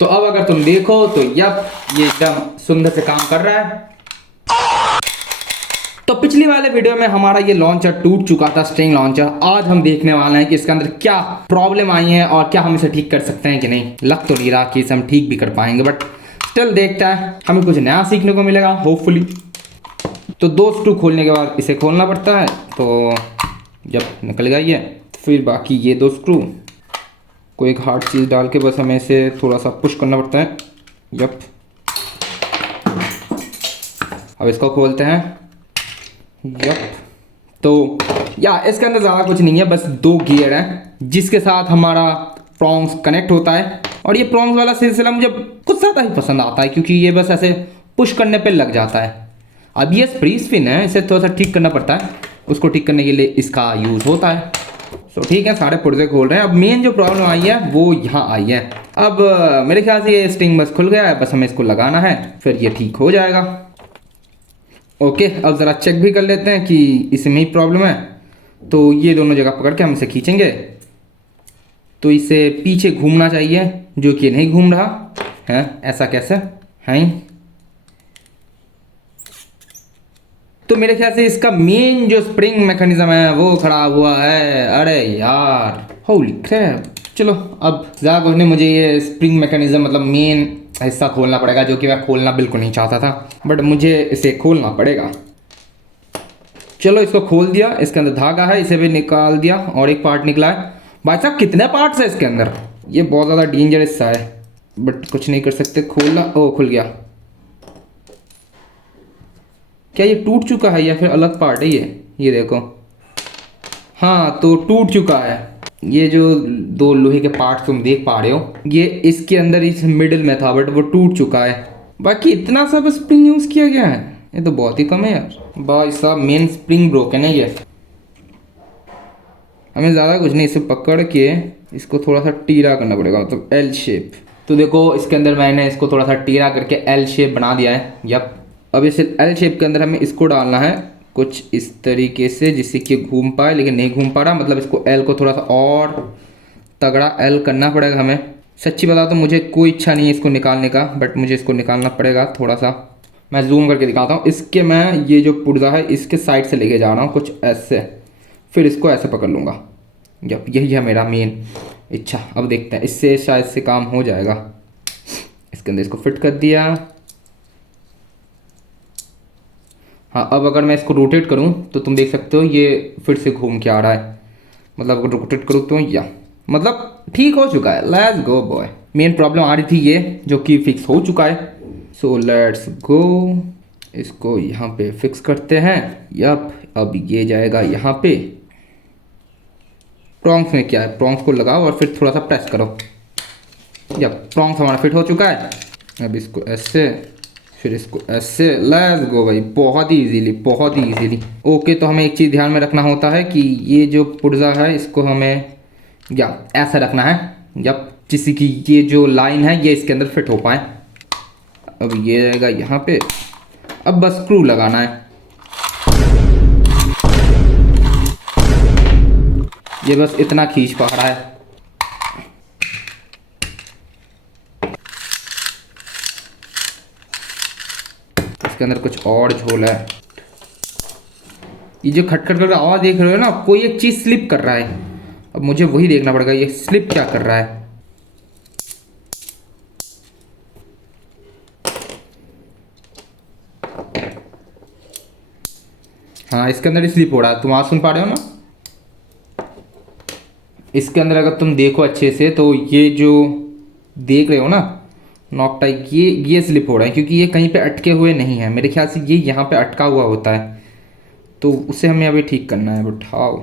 तो अब अगर तुम देखो तो यप ये एकदम सुंदर से काम कर रहा है। तो पिछली वाले वीडियो में हमारा ये लॉन्चर टूट चुका था, स्ट्रिंग लॉन्चर। आज हम देखने वाले हैं कि इसके अंदर क्या प्रॉब्लम आई है और क्या हम इसे ठीक कर सकते हैं कि नहीं। लग तो नहीं रहा कि इसे हम ठीक भी कर पाएंगे, बट स्टिल देखता है, हमें कुछ नया सीखने को मिलेगा होपफुली। तो 2 स्क्रू खोलने के बाद इसे खोलना पड़ता है, तो जब निकल गया ये, फिर बाकी ये 2 स्क्रू को एक हार्ड चीज़ डाल के बस हमें इसे थोड़ा सा पुश करना पड़ता है। यप, अब इसको खोलते हैं। यप, तो या इसके अंदर ज़्यादा कुछ नहीं है, बस 2 गियर हैं जिसके साथ हमारा प्रॉन्ग्स कनेक्ट होता है। और ये प्रॉन्ग्स वाला सिलसिला मुझे कुछ ज़्यादा ही पसंद आता है क्योंकि ये बस ऐसे पुश करने पे लग जाता है। अब ये स्प्री स्पिन है, इसे थोड़ा सा ठीक करना पड़ता है, उसको ठीक करने के लिए इसका यूज़ होता है। सो ठीक है, सारे पुर्जे खोल रहे हैं। अब मेन जो प्रॉब्लम आई है वो यहाँ आई है। अब मेरे ख्याल से ये स्ट्रिंग बस खुल गया है, बस हमें इसको लगाना है, फिर ये ठीक हो जाएगा। ओके, अब ज़रा चेक भी कर लेते हैं कि इसमें ही प्रॉब्लम है। तो ये दोनों जगह पकड़ के हम इसे खींचेंगे तो इसे पीछे घूमना चाहिए, जो कि नहीं घूम रहा है। ऐसा कैसे है? तो मेरे ख्याल से इसका मेन जो स्प्रिंग मैकेनिज्म है वो खराब हुआ है। अरे यार, होली क्रैप। चलो अब ज़्यादा कुछ नहीं, मुझे ये स्प्रिंग मैकेनिज्म मतलब मेन हिस्सा खोलना पड़ेगा, जो कि मैं खोलना बिल्कुल नहीं चाहता था, बट मुझे इसे खोलना पड़ेगा। चलो इसको खोल दिया, इसके अंदर धागा है, इसे भी निकाल दिया और एक पार्ट निकला है। भाई साहब कितने पार्ट्स है इसके अंदर, ये बहुत ज़्यादा डेंजरस सा है, बट कुछ नहीं कर सकते। खोलना, ओ खुल गया। क्या ये टूट चुका है या फिर अलग पार्ट है ये देखो। हाँ, तो टूट चुका है। ये जो 2 लोहे के पार्ट तुम देख पा रहे हो, ये इसके अंदर इस मिडिल में था, बट वो टूट चुका है। बाकी इतना सब स्प्रिंग यूज़ किया गया है, ये तो बहुत ही कम है यार। भाई साहब मेन स्प्रिंग ब्रोकन है ये। हमें ज़्यादा कुछ नहीं, इसे पकड़ के इसको थोड़ा सा टीरा करना पड़ेगा, मतलब एल शेप। तो देखो इसके अंदर मैंने इसको थोड़ा सा टीरा करके एल शेप बना दिया है। यप, अब इसे एल शेप के अंदर हमें इसको डालना है कुछ इस तरीके से, जिससे कि घूम पाए, लेकिन नहीं घूम पा रहा। मतलब इसको एल को थोड़ा सा और तगड़ा एल करना पड़ेगा हमें। सच्ची बता तो मुझे कोई इच्छा नहीं है इसको निकालने का, बट मुझे इसको निकालना पड़ेगा थोड़ा सा। मैं जूम करके दिखाता हूँ। इसके मैं ये जो पुर्जा है इसके साइड से लेके जा रहा हूँ कुछ ऐसे, फिर इसको ऐसे पकड़ लूँगा। जब यही है मेरा मेन इच्छा। अब देखते हैं, इससे शायद से काम हो जाएगा। इसके अंदर इसको फिट कर दिया। हाँ, अब अगर मैं इसको रोटेट करूँ तो तुम देख सकते हो ये फिर से घूम के आ रहा है। मतलब अगर रोटेट करूँ तो या मतलब ठीक हो चुका है। Let's go boy. Main problem आ रही थी ये, जो कि फिक्स हो चुका है। सो लेट्स गो, इसको यहाँ पे फिक्स करते हैं। यप, अब ये जाएगा यहाँ पे। प्रॉन्ग्स में क्या है, प्रॉन्ग्स को लगाओ और फिर थोड़ा सा प्रेस करो। यप, प्रॉन्ग्स हमारा फिट हो चुका है। अब इसको ऐसे, फिर इसको ऐसे। लेट्स गो भाई, बहुत ही इजीली, बहुत ही इजीली। ओके, तो हमें एक चीज़ ध्यान में रखना होता है कि ये जो पुर्जा है इसको हमें या ऐसा रखना है, जब जिससे कि ये जो लाइन है ये इसके अंदर फिट हो पाए। अब ये जाएगा यहाँ पे। अब बस स्क्रू लगाना है। ये बस इतना खींच पा रहा है। इसके अंदर कुछ और झोल है। ये जो खटखट कर आवाज़ देख रहे हो ना, कोई एक चीज़ स्लिप कर रहा है। अब मुझे वही देखना पड़ेगा ये स्लिप क्या कर रहा है। हाँ, इसके अंदर स्लिप हो रहा है, तुम आवाज़ सुन पा रहे हो ना। इसके अंदर अगर तुम देखो अच्छे से तो ये जो देख रहे हो ना नॉक टाइप, ये स्लिप हो रहा है क्योंकि ये कहीं पे अटके हुए नहीं है। मेरे ख्याल से ये यहाँ पे अटका हुआ होता है, तो उसे हमें अभी ठीक करना है। But how?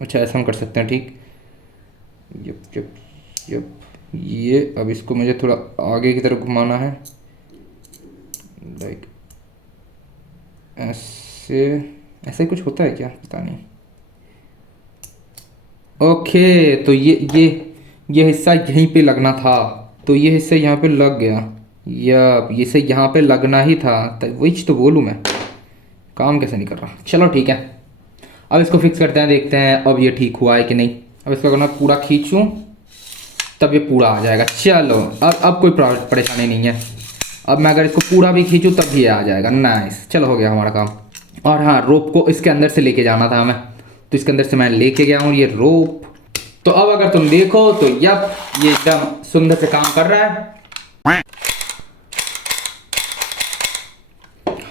अच्छा, ऐसा हम कर सकते हैं, ठीक। यप यप यप, ये अब इसको मुझे थोड़ा आगे की तरफ घुमाना है, लाइक ऐसे। ऐसा ही कुछ होता है क्या, पता नहीं। ओके, तो ये हिस्सा यहीं पे लगना था, तो ये हिस्सा यहाँ पे लग गया। या ये से यहाँ पे लगना ही था, तो वही तो बोलूँ मैं, काम कैसे नहीं कर रहा। चलो ठीक है, अब इसको फिक्स करते हैं, देखते हैं अब ये ठीक हुआ है कि नहीं। अब इसको अगर मैं पूरा खींचूँ तब ये पूरा आ जाएगा। चलो अब कोई परेशानी नहीं है। अब मैं अगर इसको पूरा भी खींचूँ तब ये आ जाएगा। नाइस, चलो हो गया हमारा काम। और हाँ, रोप को इसके अंदर से लेके जाना था हमें, तो इसके अंदर से मैं लेके गया हूँ ये रोप। तो अब अगर तुम देखो तो यप, ये एकदम सुंदर से काम कर रहा है।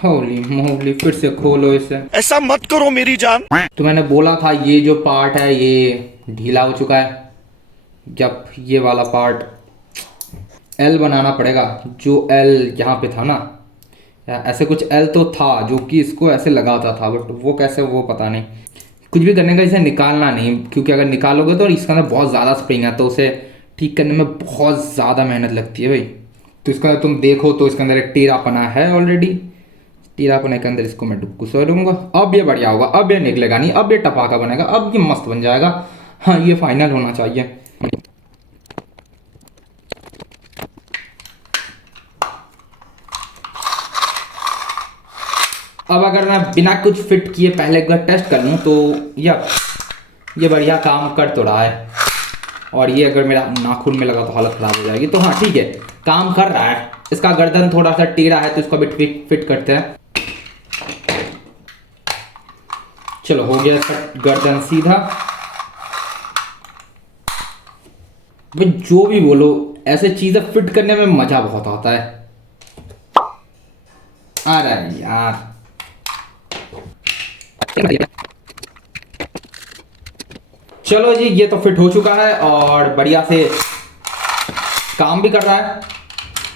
होली मोली, फिर से खोलो इसे। ऐसा मत करो मेरी जान। तो मैंने बोला था ये जो पार्ट है ये ढीला हो चुका है। जब ये वाला पार्ट एल बनाना पड़ेगा, जो एल यहाँ पे था ना, या ऐसे कुछ एल तो था जो कि इसको ऐसे लगाता था, बट वो कैसे वो पता नहीं। कुछ भी करने का इसे निकालना नहीं, क्योंकि अगर निकालोगे तो इसके अंदर बहुत ज़्यादा स्प्रिंग है, तो उसे ठीक करने में बहुत ज़्यादा मेहनत लगती है भाई। तो इसका तुम देखो तो इसके अंदर एक टेढ़ापना है ऑलरेडी। टेढ़ापने के अंदर इसको मैं डुबकू सो दूंगा। अब ये बढ़िया होगा, अब ये निकलेगा नहीं, अब ये टपाका बनेगा, अब ये मस्त बन जाएगा। हाँ, ये फाइनल होना चाहिए। अब अगर मैं बिना कुछ फिट किए पहले एक बार टेस्ट कर लूँ तो ये बढ़िया काम कर तो रहा है। और ये अगर मेरा नाखून में लगा तो हालत ख़राब हो जाएगी। तो हाँ ठीक है, काम कर रहा है। इसका गर्दन थोड़ा सा टेढ़ा है तो इसको अभी फिट करते हैं। चलो हो गया इसका गर्दन सीधा। भाई जो भी बोलो, ऐसे चीज़ें फिट करने में मज़ा बहुत आता है। अरे यार, चलो जी, ये तो फिट हो चुका है और बढ़िया से काम भी कर रहा है।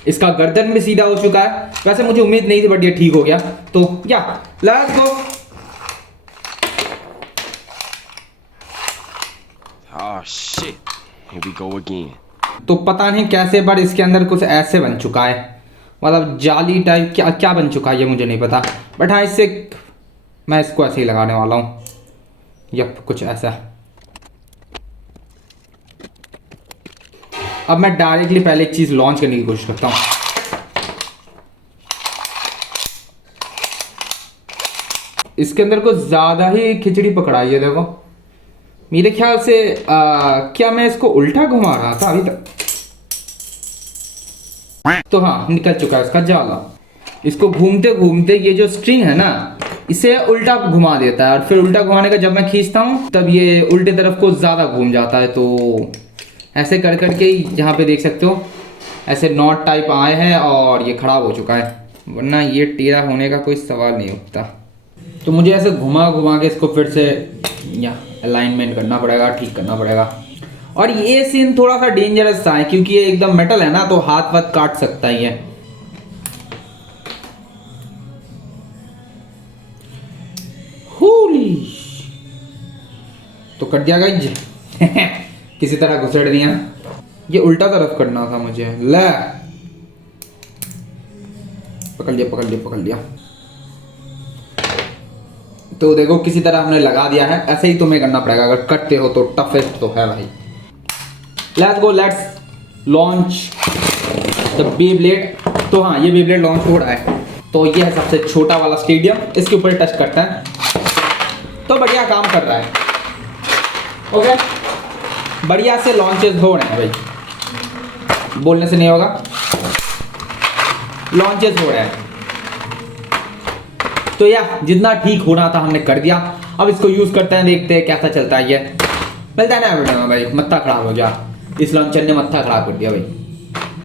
इसका गर्दन भी सीधा हो चुका है। वैसे मुझे उम्मीद नहीं थी, बट ये ठीक हो गया। तो या let's go. Oh shit. Here we go again. तो पता नहीं कैसे, बट इसके अंदर कुछ ऐसे बन चुका है, मतलब जाली टाइप क्या क्या बन चुका है ये मुझे नहीं पता। बट हाँ, इससे मैं इसको ऐसे ही लगाने वाला हूँ। यप, कुछ ऐसा। अब मैं डायरेक्टली पहले एक चीज़ लॉन्च करने की कोशिश करता हूँ। इसके अंदर कुछ ज़्यादा ही खिचड़ी पकड़ाई है। देखो, मेरे ख्याल से क्या मैं इसको उल्टा घुमा रहा था अभी तक? तो हाँ, निकल चुका है इसका जाला। इसको घूमते घूमते ये जो स्ट्रिंग है ना, इसे उल्टा घुमा देता है, और फिर उल्टा घुमाने का जब मैं खींचता हूँ तब ये उल्टे तरफ को ज़्यादा घूम जाता है। तो ऐसे कर करके यहाँ पे देख सकते हो, ऐसे नॉट टाइप आए हैं और ये खराब हो चुका है, वरना ये टेढ़ा होने का कोई सवाल नहीं उठता। तो मुझे ऐसे घुमा घुमा के इसको फिर से या अलाइनमेंट करना पड़ेगा, ठीक करना पड़ेगा। और ये सीन थोड़ा सा डेंजरस सा है, क्योंकि ये एकदम मेटल है ना, तो हाथ वाथ काट सकता ही है। तो कट दिया गाइस। किसी तरह घुसेड़ दिया। ये उल्टा तरफ करना था मुझे। ले, पकड़ लिया पकड़ लिया पकड़ लिया। तो देखो किसी तरह हमने लगा दिया है। ऐसे ही तुम्हें करना पड़ेगा अगर करते हो तो। टफेस्ट तो है भाई। Let's go, let's launch the Beyblade. तो हाँ, ये बेब्लेड लॉन्च हो रहा है। तो ये है सबसे छोटा वाला स्टेडियम, इसके ऊपर टच करता है तो बढ़िया काम कर रहा है। ओके, बढ़िया से लॉन्चेस हो रहे हैं भाई, बोलने से नहीं होगा, लॉन्चेस हो रहे हैं। तो यार जितना ठीक होना था हमने कर दिया। अब इसको यूज करते हैं, देखते हैं कैसा चलता है ये। मिलता है ना वीडियो में भाई। मत्था खराब हो गया, इस लॉन्चर ने मत्था खराब कर दिया भाई।